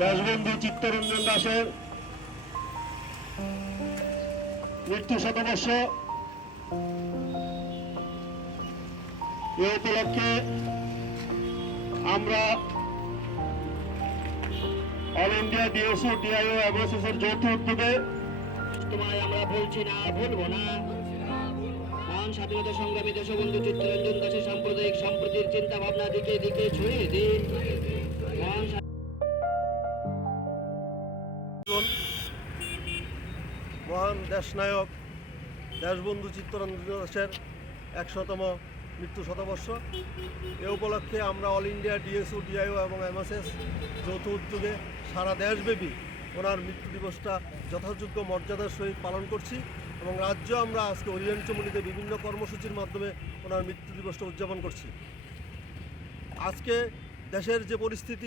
দেশবন্ধু চিত্তরঞ্জন দাসের মৃত্যু শতবর্ষ। এ উপলক্ষে আমরা অল ইন্ডিয়া ডিএসও ডিআইও অ্যাসোসিয়েশনের যৌথ উদ্যোগে তোমায় আমরা ভুলছি না, ভুলবো না। মহান স্বাধীনতা সংগ্রামী দেশবন্ধু চিত্তরঞ্জন দাসের সাম্প্রদায়িক সম্প্রীতির চিন্তা ভাবনা দিকে দিকে ছড়িয়ে দিন। মহান দেশনায়ক দেশবন্ধু চিত্তরঞ্জন দাসের ১০০তম মৃত্যু শতবর্ষ। এ উপলক্ষে আমরা অল ইন্ডিয়া ডিএসও ডিআইও এবং এমএসএস যৌথ উদ্যোগে সারা দেশব্যাপী ওনার মৃত্যু দিবসটা যথাযোগ্য মর্যাদার সহিত পালন করছি এবং রাজ্য আমরা আজকে হরিয়াঞ্চমণিতে বিভিন্ন কর্মসূচির মাধ্যমে ওনার মৃত্যু দিবসটা উদযাপন করছি। আজকে দেশের যে পরিস্থিতি,